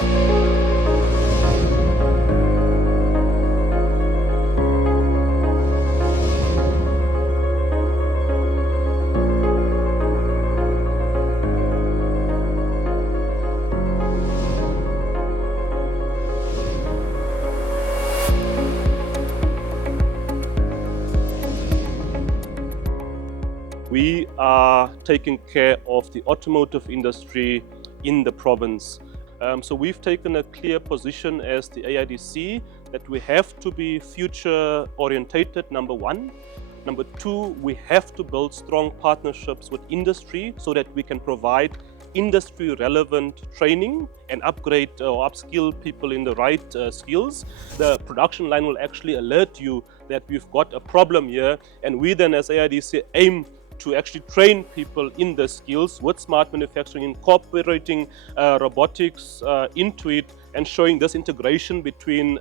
We are taking care of the automotive industry in the province. So we've taken a clear position as the AIDC that we have to be future orientated, number one. Number two, we have to build strong partnerships with industry so that we can provide industry relevant training and upgrade or upskill people in the right skills. The production line will actually alert you that we've got a problem here, and we then as AIDC aim to actually train people in the skills with smart manufacturing, incorporating robotics into it and showing this integration between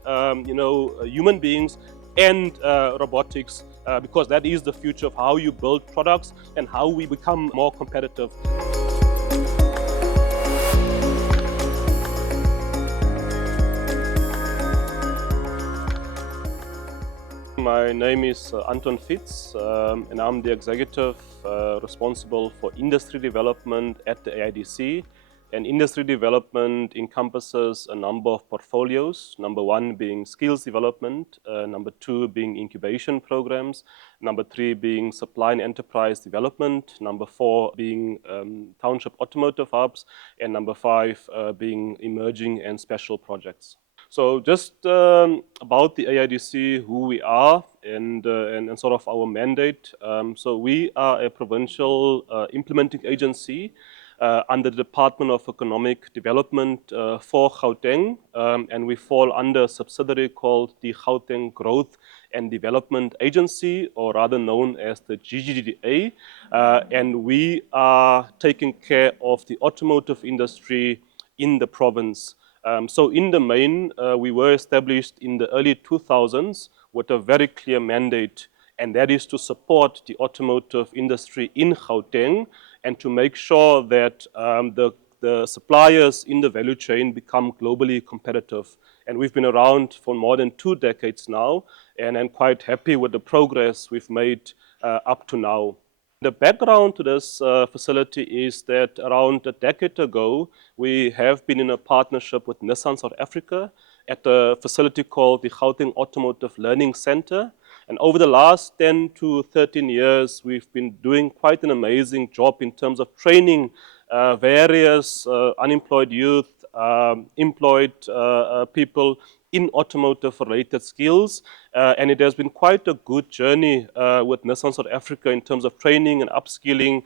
human beings and robotics, because that is the future of how you build products and how we become more competitive. My name is Anton Fiets, and I'm the executive responsible for industry development at the AIDC. And industry development encompasses a number of portfolios. Number one being skills development, number two being incubation programs, number three being supply and enterprise development, number four being township automotive hubs, and number five being emerging and special projects. So just about the AIDC, who we are and sort of our mandate. So we are a provincial implementing agency under the Department of Economic Development for Gauteng, and we fall under a subsidiary called the Gauteng Growth and Development Agency, or rather known as the GGDA, and we are taking care of the automotive industry in the province. So in the main, we were established in the early 2000s with a very clear mandate, and that is to support the automotive industry in Gauteng and to make sure that the suppliers in the value chain become globally competitive. And we've been around for more than 2 decades now, and I'm quite happy with the progress we've made up to now. The background to this facility is that around a decade ago, we have been in a partnership with Nissan South Africa at a facility called the Gauteng Automotive Learning Center. And over the last 10 to 13 years, we've been doing quite an amazing job in terms of training various unemployed youth, employed people in automotive related skills, and it has been quite a good journey with Nissan South Africa in terms of training and upskilling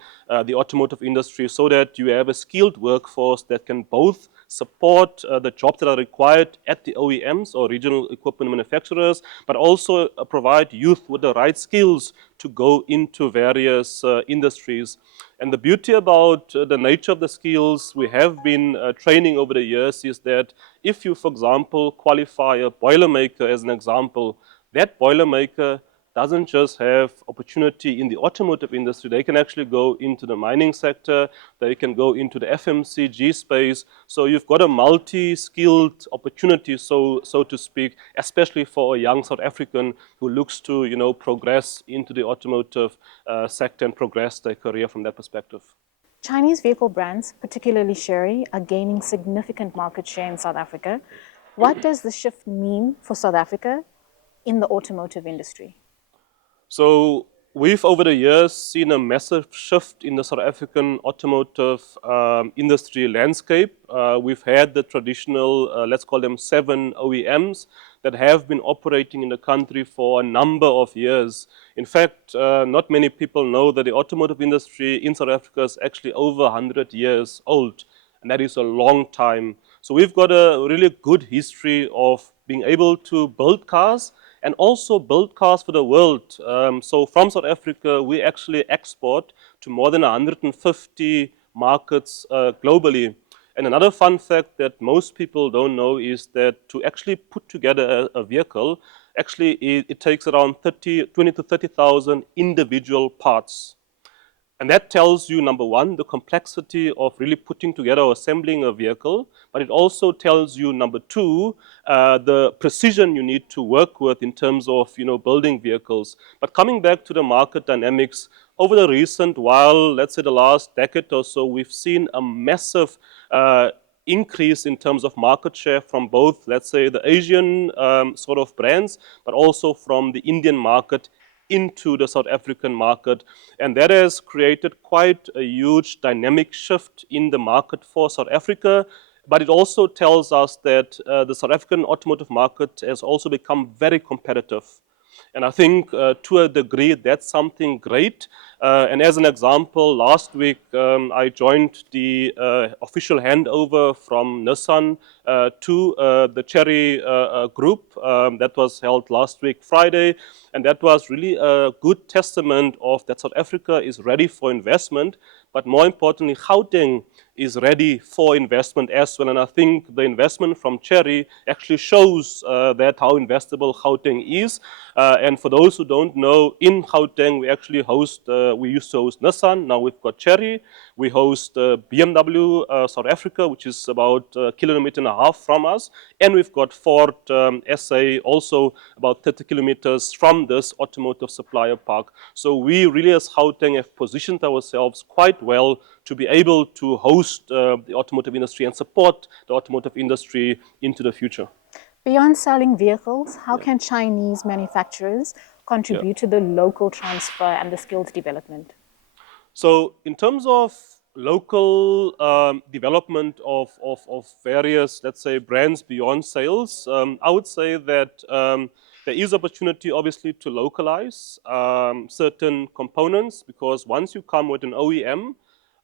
the automotive industry so that you have a skilled workforce that can both support the jobs that are required at the OEMs or regional equipment manufacturers, but also provide youth with the right skills to go into various industries. And the beauty about the nature of the skills we have been training over the years is that if you, for example, qualify a boilermaker as an example, that boilermaker doesn't just have opportunity in the automotive industry, they can actually go into the mining sector, they can go into the FMCG space. So you've got a multi-skilled opportunity, so to speak, especially for a young South African who looks to, progress into the automotive sector and progress their career from that perspective. Chinese vehicle brands, particularly Chery, are gaining significant market share in South Africa. What does the shift mean for South Africa in the automotive industry? So we've over the years seen a massive shift in the South African automotive industry landscape. We've had the traditional, let's call them 7 OEMs that have been operating in the country for a number of years. In fact, not many people know that the automotive industry in South Africa is actually over 100 years old, and that is a long time. So we've got a really good history of being able to build cars and also build cars for the world. So from South Africa, we actually export to more than 150 markets globally. And another fun fact that most people don't know is that to actually put together a vehicle, actually it takes around 20 to 30,000 individual parts. And that tells you, number one, the complexity of really putting together or assembling a vehicle, but it also tells you, number two, the precision you need to work with in terms of, building vehicles. But coming back to the market dynamics, over the recent while, let's say the last decade or so, we've seen a massive increase in terms of market share from both, let's say, the Asian sort of brands, but also from the Indian market into the South African market. And that has created quite a huge dynamic shift in the market for South Africa. But it also tells us that the South African automotive market has also become very competitive. And I think to a degree that's something great. And as an example, last week I joined the official handover from Nissan to the Chery group that was held last week, Friday. And that was really a good testament of that South Africa is ready for investment. But more importantly, Gauteng is ready for investment as well. And I think the investment from Chery actually shows that how investable Gauteng is. And for those who don't know, in Gauteng, we actually we used to host Nissan. Now we've got Chery. We host BMW South Africa, which is about a kilometer and a half from us. And we've got Ford SA, also about 30 kilometers from this automotive supplier park. So we really as Gauteng have positioned ourselves quite well to be able to host the automotive industry and support the automotive industry into the future. Beyond selling vehicles, how can Chinese manufacturers contribute to the local transfer and the skills development? So in terms of local development of various, let's say, brands beyond sales, I would say that there is opportunity, obviously, to localize certain components, because once you come with an OEM,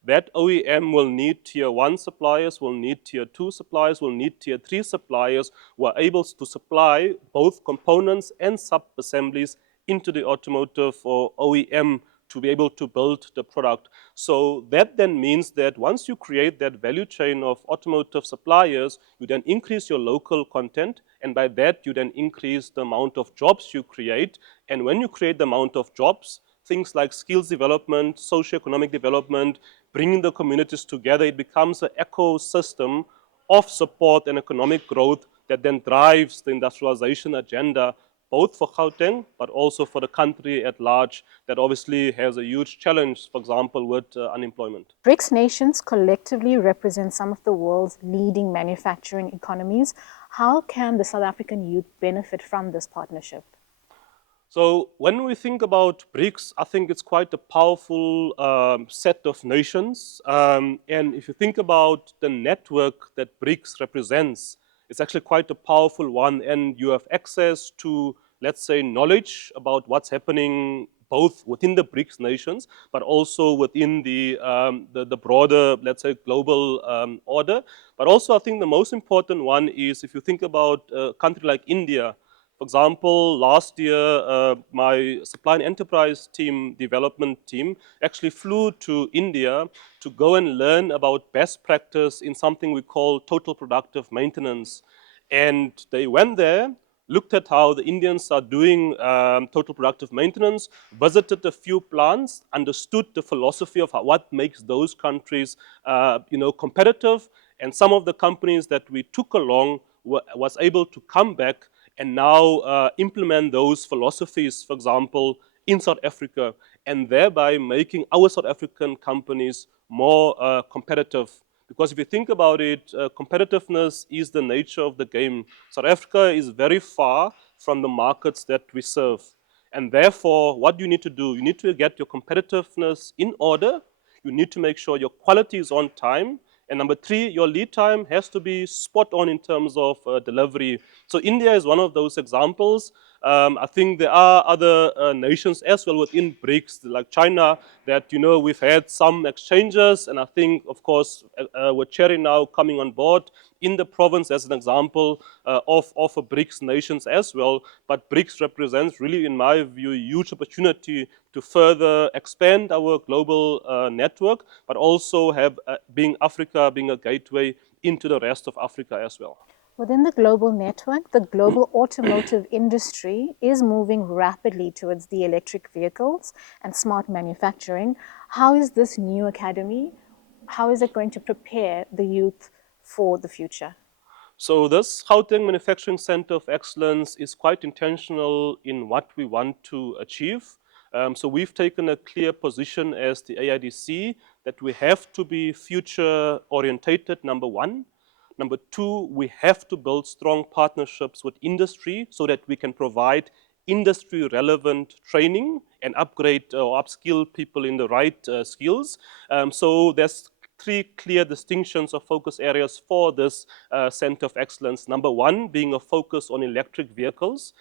that OEM will need tier 1 suppliers, will need tier 2 suppliers, will need tier 3 suppliers who are able to supply both components and sub-assemblies into the automotive or OEM to be able to build the product. So that then means that once you create that value chain of automotive suppliers, you then increase your local content, and by that you then increase the amount of jobs you create. And when you create the amount of jobs, things like skills development, socioeconomic development, bringing the communities together, it becomes an ecosystem of support and economic growth that then drives the industrialization agenda, both for Gauteng, but also for the country at large, that obviously has a huge challenge, for example, with unemployment. BRICS nations collectively represent some of the world's leading manufacturing economies. How can the South African youth benefit from this partnership? So when we think about BRICS, I think it's quite a powerful set of nations. And if you think about the network that BRICS represents, it's actually quite a powerful one. And you have access to, let's say, knowledge about what's happening both within the BRICS nations, but also within the broader, let's say, global order. But also, I think the most important one is if you think about a country like India. For example, last year, my supply and enterprise team, development team, actually flew to India to go and learn about best practice in something we call total productive maintenance. And they went there, looked at how the Indians are doing total productive maintenance, visited a few plants, understood the philosophy of what makes those countries competitive. And some of the companies that we took along was able to come back and now implement those philosophies, for example, in South Africa, and thereby making our South African companies more competitive. Because if you think about it, competitiveness is the nature of the game. South Africa is very far from the markets that we serve. And therefore, what do you need to do? You need to get your competitiveness in order. You need to make sure your quality is on time. And number 3, your lead time has to be spot on in terms of delivery. So India is one of those examples. I think there are other nations as well within BRICS, like China, that we've had some exchanges. And I think, of course, with Chery now coming on board in the province as an example of a BRICS nations as well. But BRICS represents really, in my view, a huge opportunity to further expand our global network, but also have being Africa being a gateway into the rest of Africa as well. Within the global network, the global automotive industry is moving rapidly towards the electric vehicles and smart manufacturing. How is this new academy, how is it going to prepare the youth for the future? So this Gauteng Manufacturing Center of Excellence is quite intentional in what we want to achieve. So we've taken a clear position as the AIDC that we have to be future orientated, number one. Number two, we have to build strong partnerships with industry so that we can provide industry relevant training and upgrade or upskill people in the right skills. So there's three clear distinctions or focus areas for this Center of Excellence. Number one being a focus on electric vehicles.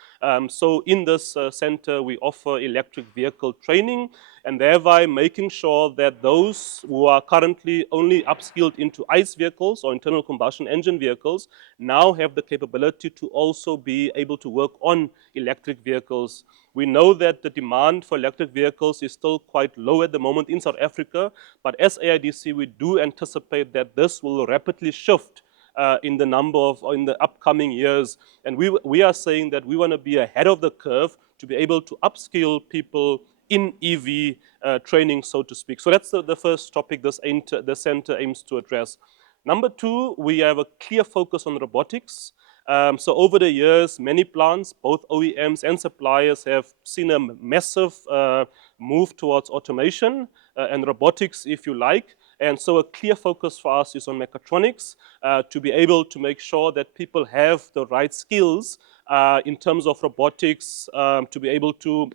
So in this center, we offer electric vehicle training and thereby making sure that those who are currently only upskilled into ICE vehicles or internal combustion engine vehicles now have the capability to also be able to work on electric vehicles. We know that the demand for electric vehicles is still quite low at the moment in South Africa, but as AIDC, we do anticipate that this will rapidly shift in the upcoming years. And we are saying that we want to be ahead of the curve to be able to upskill people in EV training, so to speak. So that's the first topic the center aims to address. Number two, we have a clear focus on robotics. So over the years, many plants, both OEMs and suppliers, have seen a massive move towards automation and robotics, if you like. And so a clear focus for us is on mechatronics to be able to make sure that people have the right skills in terms of robotics to be able to,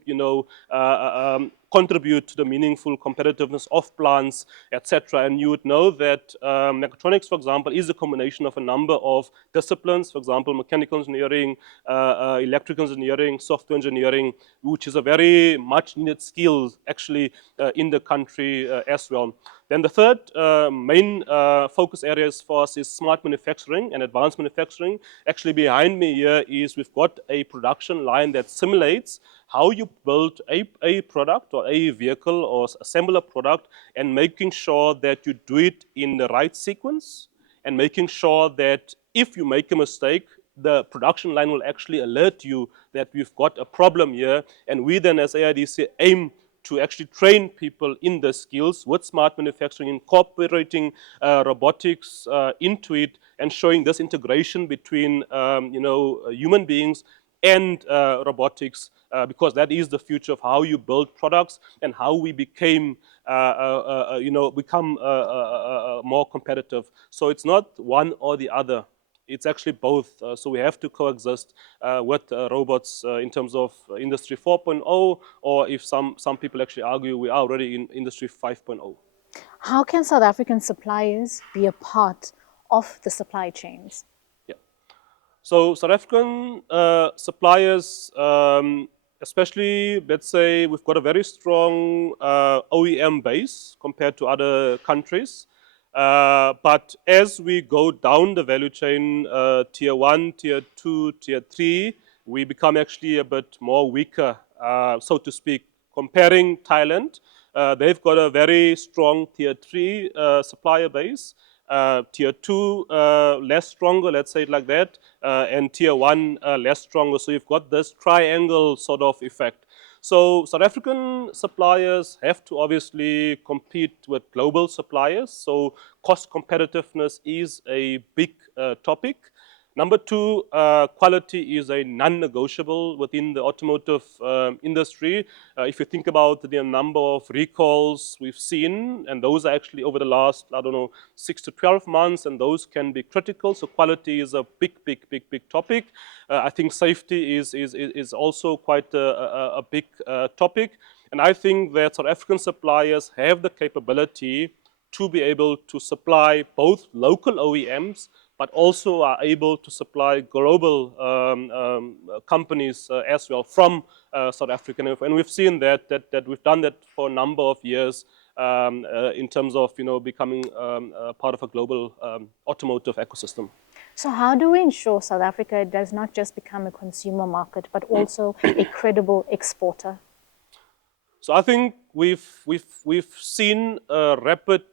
contribute to the meaningful competitiveness of plants, etc. And you would know that mechatronics, for example, is a combination of a number of disciplines, for example, mechanical engineering, electrical engineering, software engineering, which is a very much needed skill actually in the country as well. Then the third main focus areas for us is smart manufacturing and advanced manufacturing. Actually behind me here is we've got a production line that simulates how you build a product or a vehicle or assemble a product and making sure that you do it in the right sequence and making sure that if you make a mistake, the production line will actually alert you that we've got a problem here. And we then as AIDC aim to actually train people in the skills with smart manufacturing, incorporating robotics into it and showing this integration between human beings and robotics because that is the future of how you build products and how we become more competitive. So it's not one or the other. It's actually both. So we have to coexist with robots in terms of Industry 4.0, or if some people actually argue we are already in Industry 5.0. How can South African suppliers be a part of the supply chains? Yeah. So South African suppliers, especially, let's say, we've got a very strong OEM base compared to other countries. But as we go down the value chain, tier 1, tier 2, tier 3, we become actually a bit more weaker, so to speak. Comparing Thailand, they've got a very strong tier 3 supplier base. Tier 2 less stronger, let's say it like that, and tier 1 less stronger. So you've got this triangle sort of effect. So South African suppliers have to obviously compete with global suppliers. So cost competitiveness is a big topic. Number two, quality is a non-negotiable within the automotive industry. If you think about the number of recalls we've seen, and those are actually over the last, 6 to 12 months, and those can be critical. So quality is a big topic. I think safety is also quite a big topic. And I think that South African suppliers have the capability to be able to supply both local OEMs but also are able to supply global companies as well from South Africa. And we've seen that we've done that for a number of years in terms of becoming part of a global automotive ecosystem. So how do we ensure South Africa does not just become a consumer market, but also a credible exporter? So I think we've seen a rapid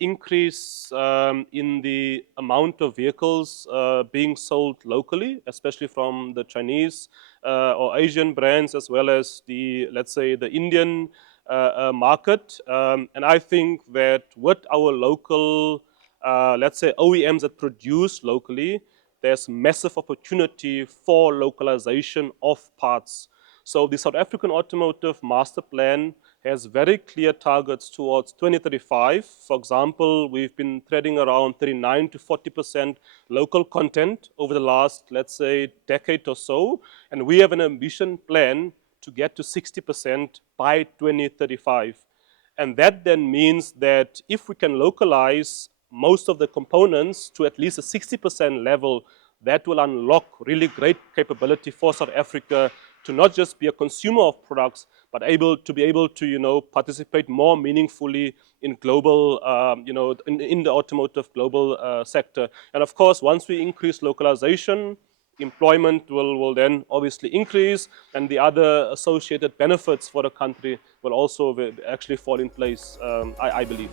increase in the amount of vehicles being sold locally, especially from the Chinese or Asian brands, as well as the, let's say, the Indian market. And I think that with our local, let's say, OEMs that produce locally, there's massive opportunity for localization of parts. So the South African Automotive Master Plan has very clear targets towards 2035. For example, we've been threading around 39 to 40% local content over the last, let's say, decade or so. And we have an ambition plan to get to 60% by 2035. And that then means that if we can localize most of the components to at least a 60% level, that will unlock really great capability for South Africa to not just be a consumer of products, but be able to, participate more meaningfully in global, in the automotive global sector. And of course, once we increase localization, employment will then obviously increase, and the other associated benefits for the country will also actually fall in place, I believe.